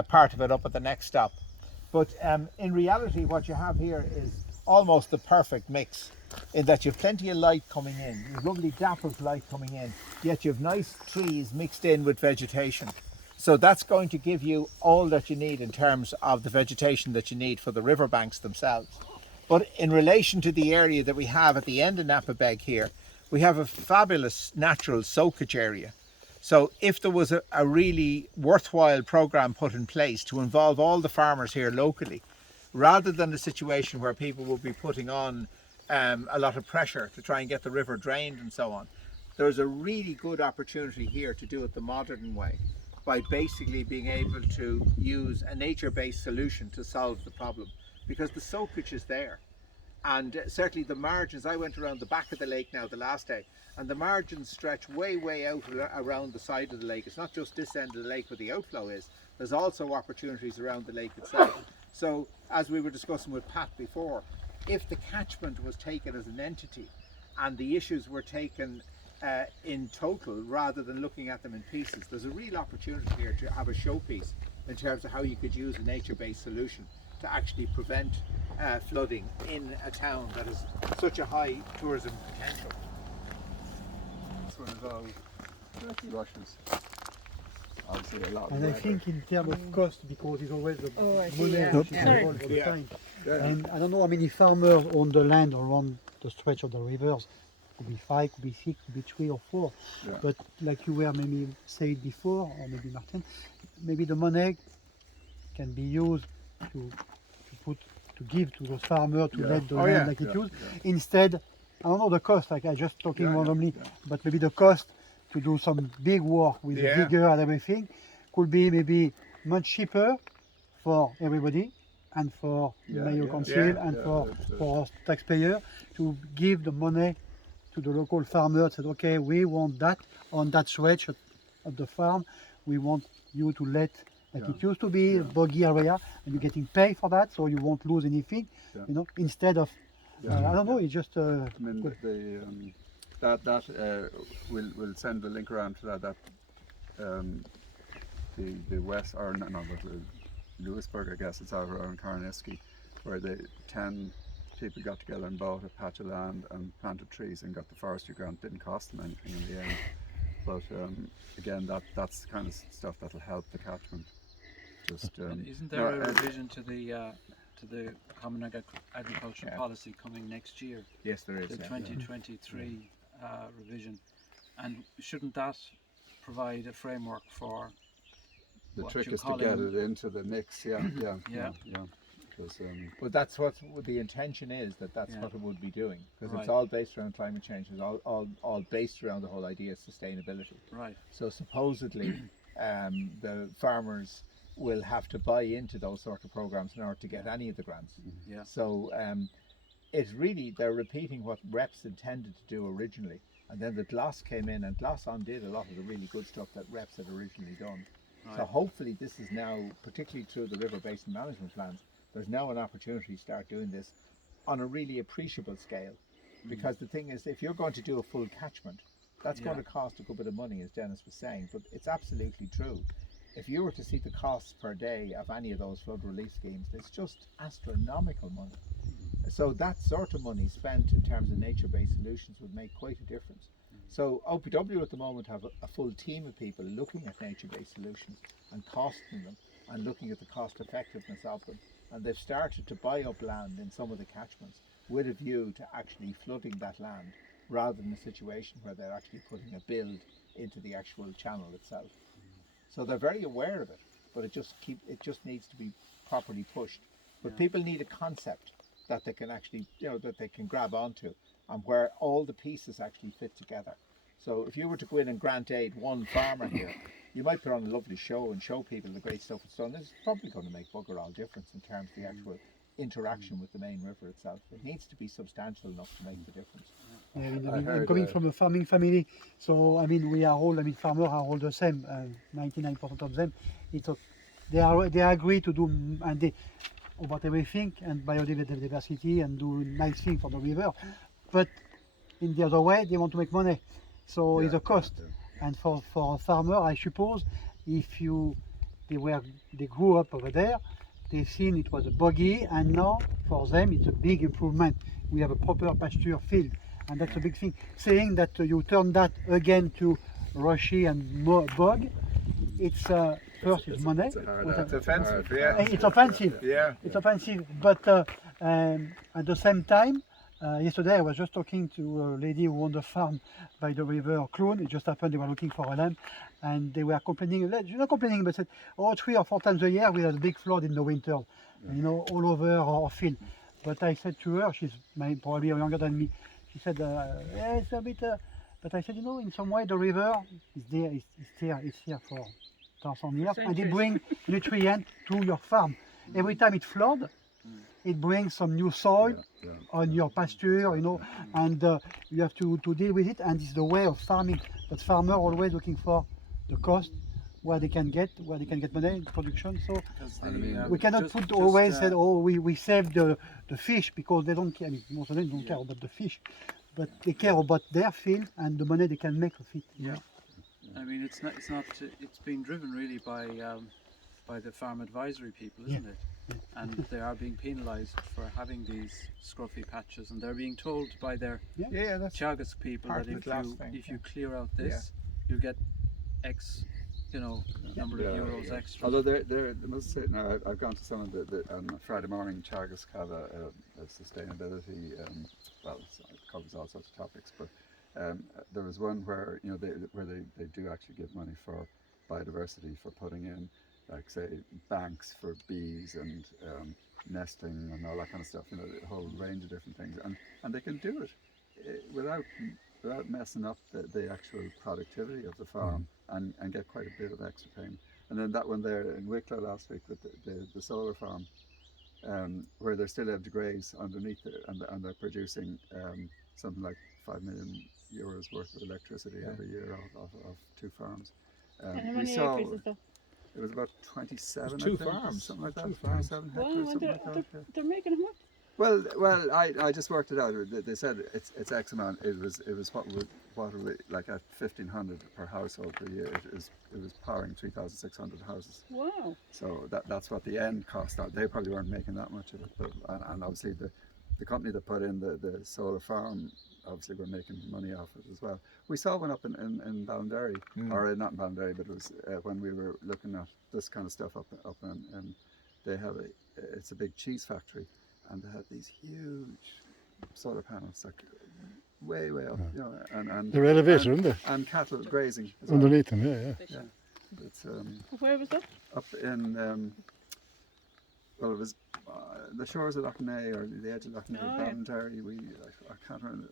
part of it up at the next stop. But in reality, what you have here is almost the perfect mix, in that you've plenty of light coming in, you've lovely dappled light coming in, yet you've nice trees mixed in with vegetation. So that's going to give you all that you need in terms of the vegetation that you need for the riverbanks themselves. But in relation to the area that we have at the end of Knappabeg here, we have a fabulous natural soakage area. So if there was a really worthwhile programme put in place to involve all the farmers here locally, rather than a situation where people will be putting on a lot of pressure to try and get the river drained and so on, there's a really good opportunity here to do it the modern way, by basically being able to use a nature-based solution to solve the problem, because the soakage is there. And certainly the margins, I went around the back of the lake now the last day, and the margins stretch way out around the side of the lake. It's not just this end of the lake where the outflow is, there's also opportunities around the lake itself. So as we were discussing with Pat before, if the catchment was taken as an entity and the issues were taken in total rather than looking at them in pieces, there's a real opportunity here to have a showpiece in terms of how you could use a nature-based solution to actually prevent flooding in a town that has such a high tourism potential. This one is all rushes. Obviously a lot of And I weather. think in terms of cost, because it's always the I see, money yeah. which is Yeah. involved all the time. Yeah. And I don't know how many farmers own the land around the stretch of the rivers. Could be 5, could be 6, could be 3 or 4. Yeah. But like you were maybe said before, or maybe Martin, maybe the money can be used to give to those farmers to Yeah. let the Oh, land yeah, like it yeah, used. yeah. Instead, I don't know the cost, like I just talking Yeah, yeah, randomly, yeah. but maybe the cost to do some big work with Yeah. the digger and everything could be maybe much cheaper for everybody and for Yeah, Mayo yeah, Council yeah, and yeah, for taxpayer to give the money to the local farmer. Said, okay, we want that on that stretch of the farm. We want you to let, like Yeah. it used to be, a boggy area, and you're getting paid for that, so you won't lose anything. Yeah. You know, instead of, Yeah. I don't know, it's just. I mean, we'll send the link around to that. The west, or no, but Lewisburg, I guess it's out around Carniski, where 10 people got together and bought a patch of land and planted trees and got the forestry grant. Didn't cost them anything in the end. But again, that's the kind of stuff that'll help the catchment. Just isn't there a revision to the Common Agricultural Policy coming next year? Yes, there is. The 2023 revision, and shouldn't that provide a framework for the what trick you're is to get calling- it into the mix. Yeah. Because Well, that's what the intention is, that's Yeah. what it would be doing, because Right. it's all based around climate change. It's all based around the whole idea of sustainability. Right. So supposedly the farmers will have to buy into those sort of programs in order to get any of the grants. Yeah. So it's really, they're repeating what REPS intended to do originally, and then the GLOS came in, and GLOS undid a lot of the really good stuff that REPS had originally done. So Right. hopefully this is now, particularly through the river basin management plans, there's now an opportunity to start doing this on a really appreciable scale. Because the thing is, if you're going to do a full catchment, that's going to cost a good bit of money, as Dennis was saying, but it's absolutely true. If you were to see the costs per day of any of those flood relief schemes, it's just astronomical money. So that sort of money spent in terms of nature-based solutions would make quite a difference. So OPW at the moment have a full team of people looking at nature-based solutions and costing them and looking at the cost effectiveness of them. And they've started to buy up land in some of the catchments with a view to actually flooding that land, rather than a situation where they're actually putting a build into the actual channel itself. So they're very aware of it, but it just needs to be properly pushed. But people need a concept that they can actually, that they can grab onto, and where all the pieces actually fit together. So if you were to go in and grant aid one farmer here, you might put on a lovely show and show people the great stuff it's done. It's probably going to make bugger all difference in terms of the actual interaction with the main river itself. It needs to be substantial enough to make the difference. Yeah, I I'm heard, coming from a farming family, so I mean we are all, farmers are all the same. 99% of them, they agree to do and they about everything and biodiversity and do nice things for the river, but in the other way they want to make money, so it's a cost. And for a farmer, I suppose, if they grew up over there. They seen it was a boggy, and now for them it's a big improvement. We have a proper pasture field, and that's a big thing. Saying that you turn that again to rushy and bog, it's first it's money. It's offensive, yeah. It's offensive. Yeah. It's offensive, but at the same time, yesterday I was just talking to a lady who owned a farm by the river Clun. It just happened they were looking for a lamb, and they were complaining, not complaining, but said, oh, 3 or 4 times a year we had a big flood in the winter, you know, all over our field. But I said to her, she's probably younger than me, she said, yeah, it's a bit, but I said, you know, in some way the river is there, it's here for 1,000 years, and it brings nutrient to your farm. Every time it floods, it brings some new soil on your pasture, you know, and you have to deal with it, and it's the way of farming. But farmers always looking for the cost, where they can get money in production. So we cannot always say, oh, we save the fish, because they don't care. I mean, most of them don't care about the fish, but they care about their field and the money they can make of it. Yeah. I mean, it's been driven really by the farm advisory people, isn't it? And they are being penalised for having these scruffy patches, and they're being told by their That's Teagasc people that if you clear out this, you'll get X, you know, number of euros extra. Although they must say, now I've gone to some of the on Friday morning, Teagasc have a sustainability, well, it covers all sorts of topics, but there was one where, you know, they do actually give money for biodiversity, for putting in, like, say, banks for bees and nesting and all that kind of stuff, you know, a whole range of different things, and they can do it without messing up the actual productivity of the farm, and get quite a bit of extra payment. And then that one there in Wicklow last week with the solar farm, where they're still able to graze underneath it, and they're producing something like €5 million worth of electricity every year of 2 farms. And how many acres is that? It was about 27, Two I think, farms. something like that. 2 farms. 27 Wow, hectares, something like that. Yeah. they're making how much? Well, I just worked it out. They said it's X amount. It was what would be like at 1,500 per household per year. It was powering 3,600 houses. Wow. So that's what the end cost. They probably weren't making that much of it, but and obviously the company that put in the solar farm, obviously we're making money off it as well. We saw one up in Ballinderry, or not in Ballinderry, but it was when we were looking at this kind of stuff up in they have it's a big cheese factory, and they had these huge solar panels, like way up, you know, and they're elevated, aren't they? and cattle grazing as Underneath them, yeah. It's Where was that? up in well, it was the shores of Lough Neagh, or the edge of Lough Neagh, Oh, yeah. Ballinderry. I can't remember.